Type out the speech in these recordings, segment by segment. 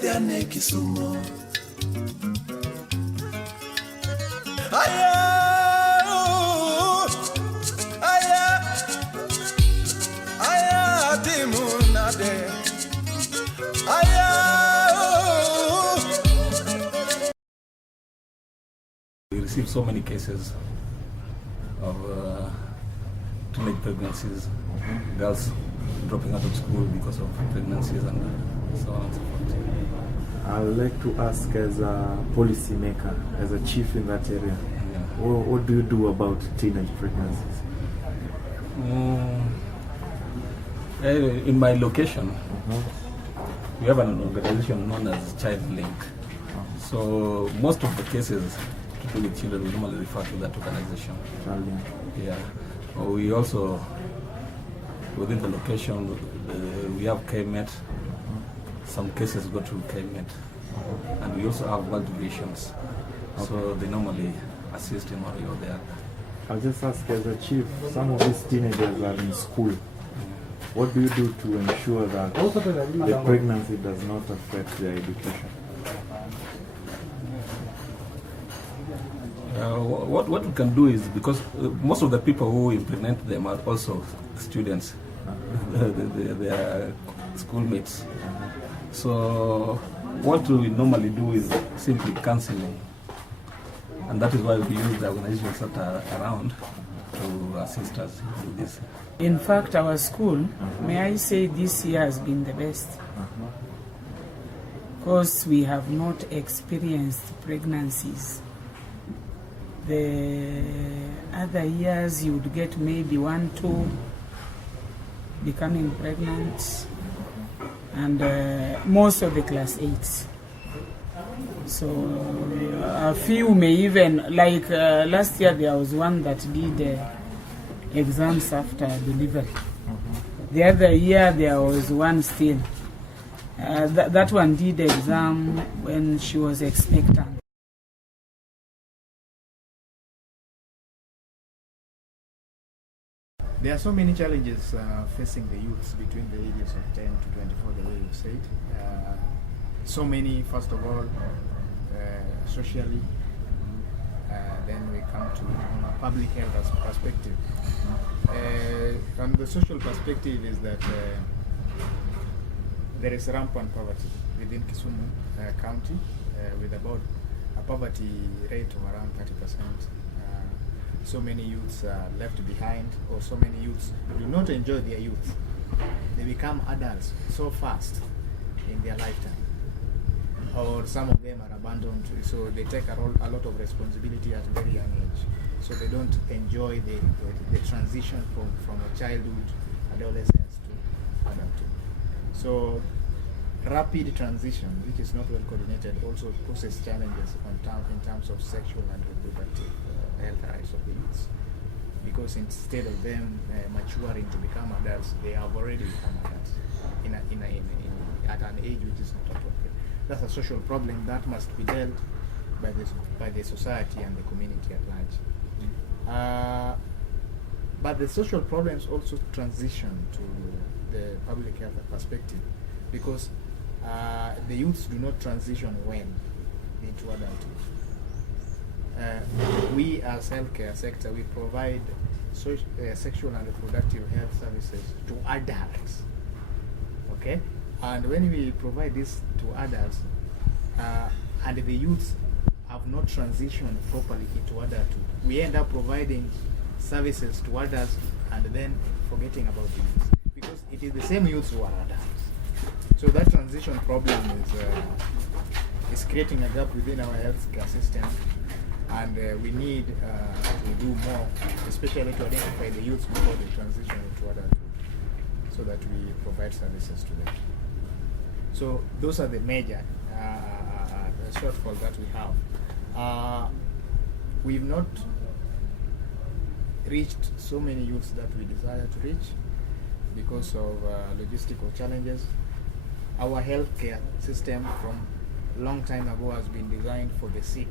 diane Kisumu. We receive so many cases of teenage pregnancies, girls dropping out of school because of pregnancies and so on and so forth. I would like to ask, as a policy maker, as a chief in that area, what do you do about teenage pregnancies? In my location, we have an organization known as Child Link. So most of the cases to do with children, we normally refer to that organization. Child Link. Yeah. We also, within the location, we have KMET. Some cases go to KMET. And we also have world divisions. So they normally assist in one way or the other. I'll just ask, as a chief, some of these teenagers are in school. What do you do to ensure that the pregnancy does not affect their education? What we can do is, because most of the people who impregnate them are also students, they are schoolmates. So what we normally do is simply counseling, and that is why we use the organizations that are around to assist us with this. In fact, our school, may I say, this year has been the best, because we have not experienced pregnancies. The other years you would get maybe 1, 2 becoming pregnant, and most of the class 8s. So a few may even, like last year there was one that did exams after delivery. The other year there was one still. That one did exam when she was expectant. There are so many challenges facing the youths between the ages of 10 to 24, the way you said. So many, first of all, socially, then we come to on a public health perspective. From the social perspective is that there is rampant poverty within Kisumu County, with about a poverty rate of around 30%. So many youths are left behind, or so many youths do not enjoy their youth. They become adults so fast in their lifetime, or some of them are abandoned, so they take a lot of responsibility at a very young age. So they don't enjoy the transition from a childhood, adolescence to adulthood. So rapid transition, which is not well coordinated, also poses challenges in terms of sexual and reproductive health rights of the youths, because instead of them maturing to become adults, they have already become adults at an age which is not appropriate. That's a social problem that must be dealt by the society and the community at large. But the social problems also transition to the public health perspective, because the youths do not transition well into adulthood. We as healthcare sector, we provide sexual and reproductive health services to adults, okay? And when we provide this to adults, and the youths have not transitioned properly into adulthood, we end up providing services to adults and then forgetting about the youths, because it is the same youths who are adults. So that transition problem is creating a gap within our healthcare system. And we need to do more, especially to identify the youth before they transition into adulthood, so that we provide services to them. So those are the major shortfalls that we have. We've not reached so many youths that we desire to reach because of logistical challenges. Our healthcare system from a long time ago has been designed for the sick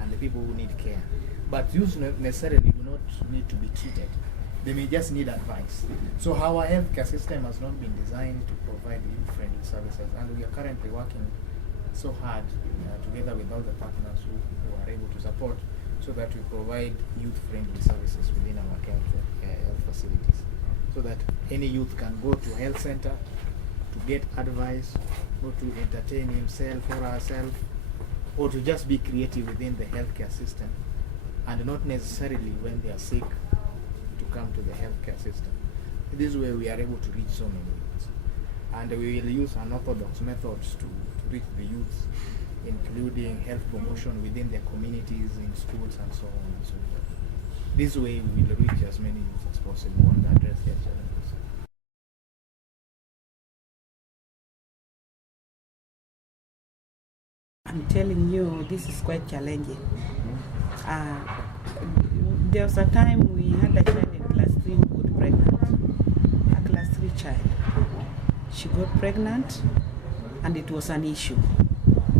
and the people who need care. But youths necessarily do not need to be treated. They may just need advice. So our healthcare system has not been designed to provide youth-friendly services, and we are currently working so hard together with all the partners who are able to support, so that we provide youth-friendly services within our health facilities, so that any youth can go to a health center to get advice, or to entertain himself or herself, or to just be creative within the healthcare system, and not necessarily when they are sick to come to the healthcare system. This way we are able to reach so many youths, and we will use unorthodox methods to reach the youths, including health promotion within their communities, in schools, and so on and so forth. This way we will reach as many youths as possible and address their challenges. I'm telling you, this is quite challenging. There was a time we had a child in class 3 who got pregnant, a class 3 child. She got pregnant and it was an issue.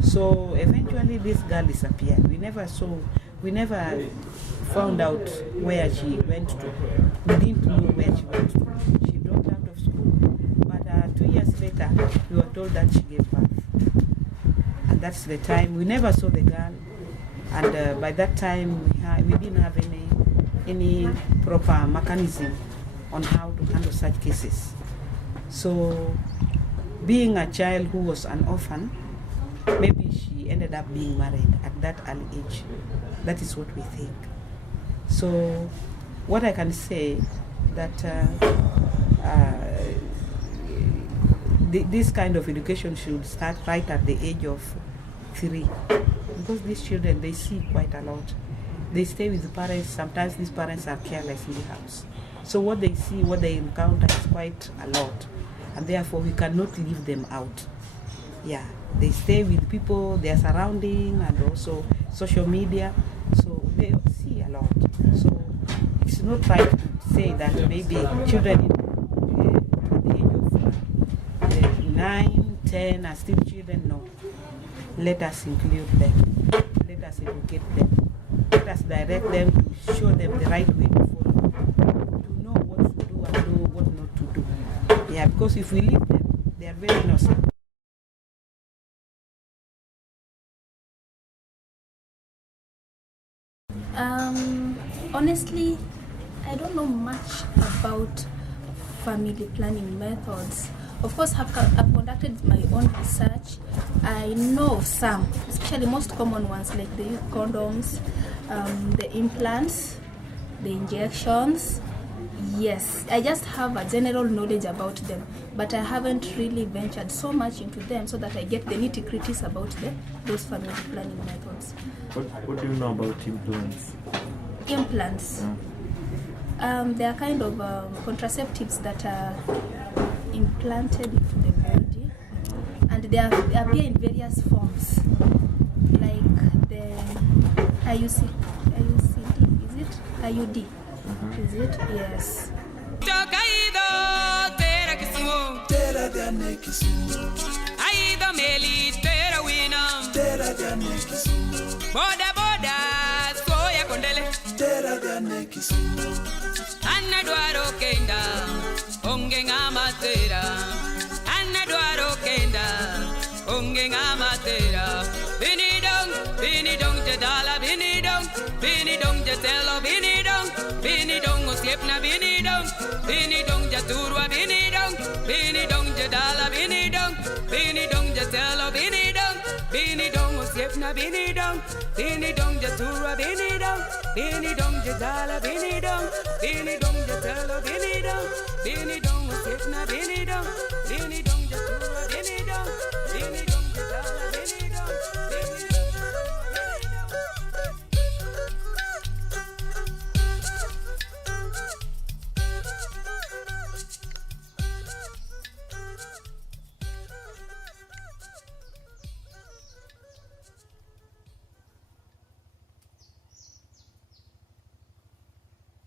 So eventually this girl disappeared. We never found out where she went to. We didn't know where she went to. She dropped out of school. But 2 years later, we were told that she gave birth. And that's the time. We never saw the girl. And by that time, we didn't have any proper mechanism on how to handle such cases. So, being a child who was an orphan, maybe she ended up being married at that early age. That is what we think. So, what I can say that this kind of education should start right at the age of 3, because these children, they see quite a lot. They stay with the parents. Sometimes these parents are careless in the house. So what they see, what they encounter is quite a lot, and therefore we cannot leave them out. Yeah, they stay with people, their surrounding, and also social media. So they see a lot. So it's not right to say that maybe children at the age of 9, 10 are still children. No. Let us include them. Let us educate them. Let us direct them to show them the right way to follow, to know what to do and know what not to do. Yeah, because if we leave them, they are very innocent. Honestly, I don't know much about family planning methods. Of course, I've conducted my own research. I know some, especially most common ones like the condoms, the implants, the injections. Yes, I just have a general knowledge about them, but I haven't really ventured so much into them so that I get the nitty-gritties about those family planning methods. What do you know about implants? Implants. They are kind of contraceptives that are implanted into the body, and they appear in various forms, like the IUD, is it? IUD, is it? Yes. Anna Duaro Kenda, Ongeng Amatera, Anna Duaro Kenda, Ongeng Amatera, Binidong, Jadala, Binidong, Jatelo, Binidong, Slipna, Binidong, Jaturwa, Binidong, Jadala, Binidong, Jatelo, Binidong, Slipna, Binidong, Jaturwa, Binidong, Jadala, Binidong, Jatelo, Binidong, Slipna, Binidong.